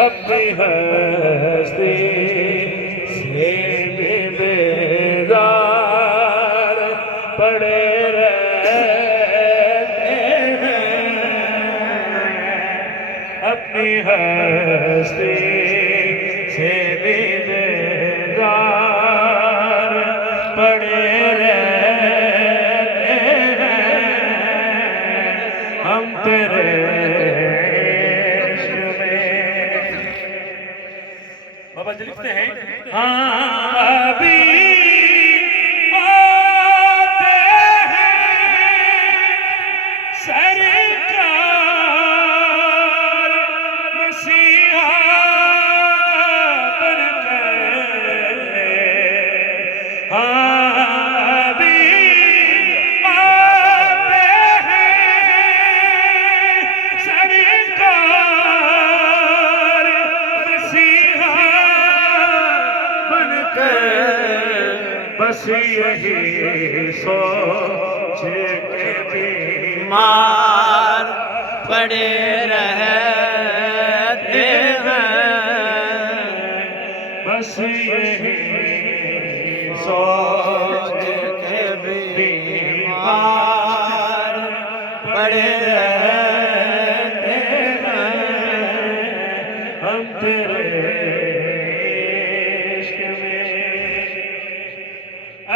अपनी हस्ती से बेदार पड़े रहते हैं, अपनी हस्ती से बेदार पड़े रहते हैं, हम तेरे बाबा जी लिखते हैं हाँ अभी आते हैं सरकार मसीहा बनकर, हाँ अभी आते हैं सरकार मसीहा बस यही सोच के बीमार पड़े रहते हैं, बस यही सोच के बीमार पड़े रहते हैं, हम तेरे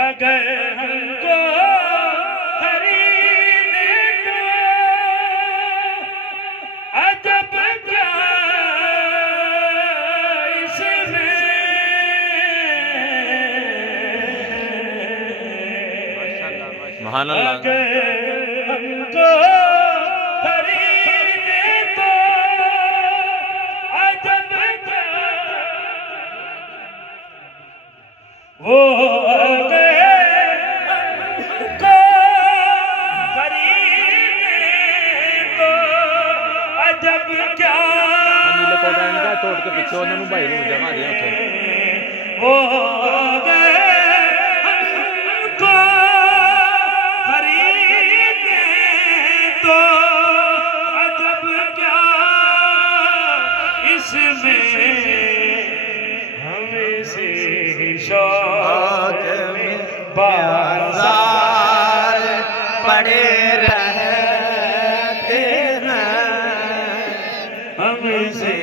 अगर हमको खरीदे तो अजब क्या इसमें, महान अल्लाह। अगर हमको खरीदे तो अजब क्या वो तोड़ के पिछे उन्होंने भाई ने जमा दिया उठे वो हमको खरीदे तो अजब क्या इसमें, हम इसी शौक में बाजार पड़े रहते हैं, हम इसी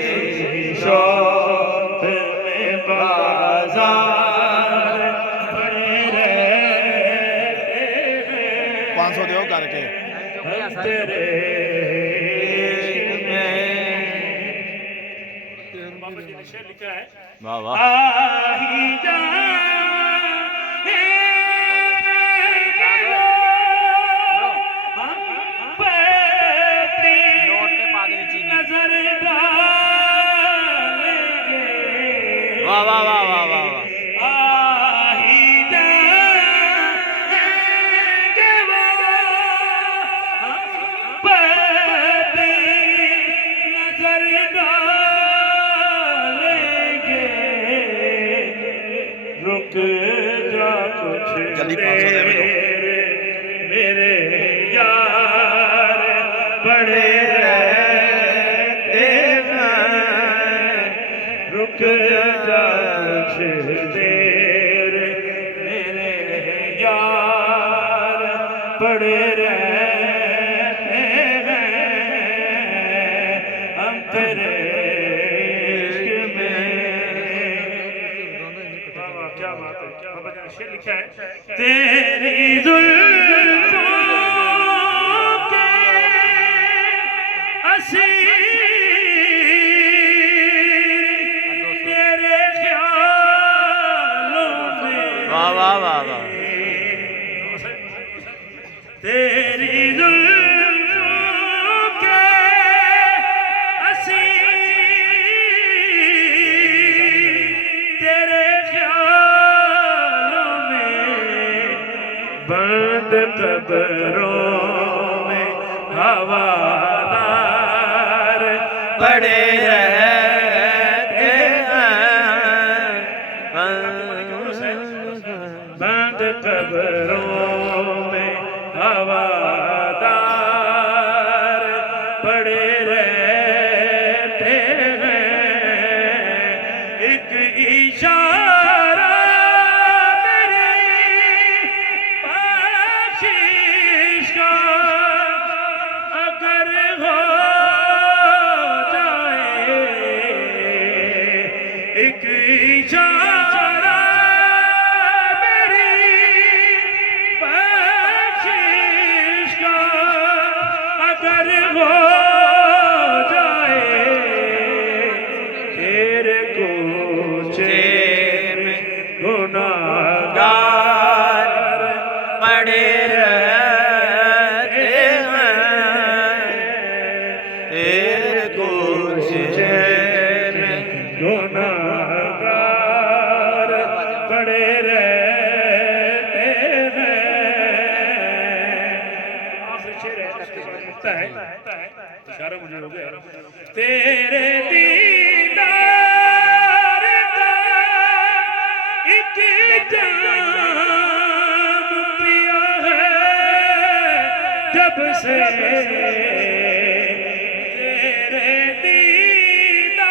शौक में बाजार पड़े रहते हैं, 500 दो करके हम तेरे बाबा जी ने शेर लिखा है वाह वाह आही जा वाह वाह वाह वाह वाह आही जाएंगे वो हम पर नजर डालेंगे, रुक जा कुछ देर मेरे यार बड़े रहते हैं, रुक जा कुछ देर मेरे यार बड़े रहते हैं, हम तेरे इश्क में। क्या बात है, क्या बाबा जी ने शेर लिखा है तेरी जुल्फों के असीर तेरे ख्यालों में, वाह वाह वाह वाह तेरी जुल्फों के असीर तेरे ख्यालों में, बंद कब्रों में हवादार पड़े रहते हैं, बंद कब्रों में हवादार पड़े रहते हैं, एक इशारा मेरी बख्शिश का अगर हो जाए तेरे कोचे में गुनाहगार पड़े रहते हैं तेरे कोचे में गुनाहगार पड़े रहते हैं। आखिरी शेर है, लिखता है इशारा मुझे हो गया, तेरे दीदार का एक जाम पिया है जब से तेरे दीदार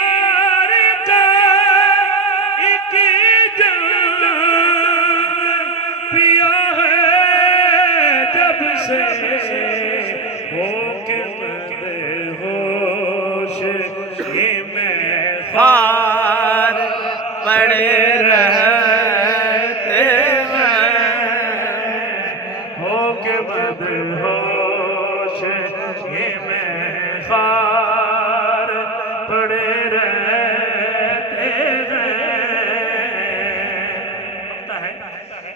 का एक जाम पिया है जब से होके मदहोश ये मैं पार पड़े रहते हैं होके मदहोश ये मैं खार पड़े रहते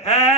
हैं।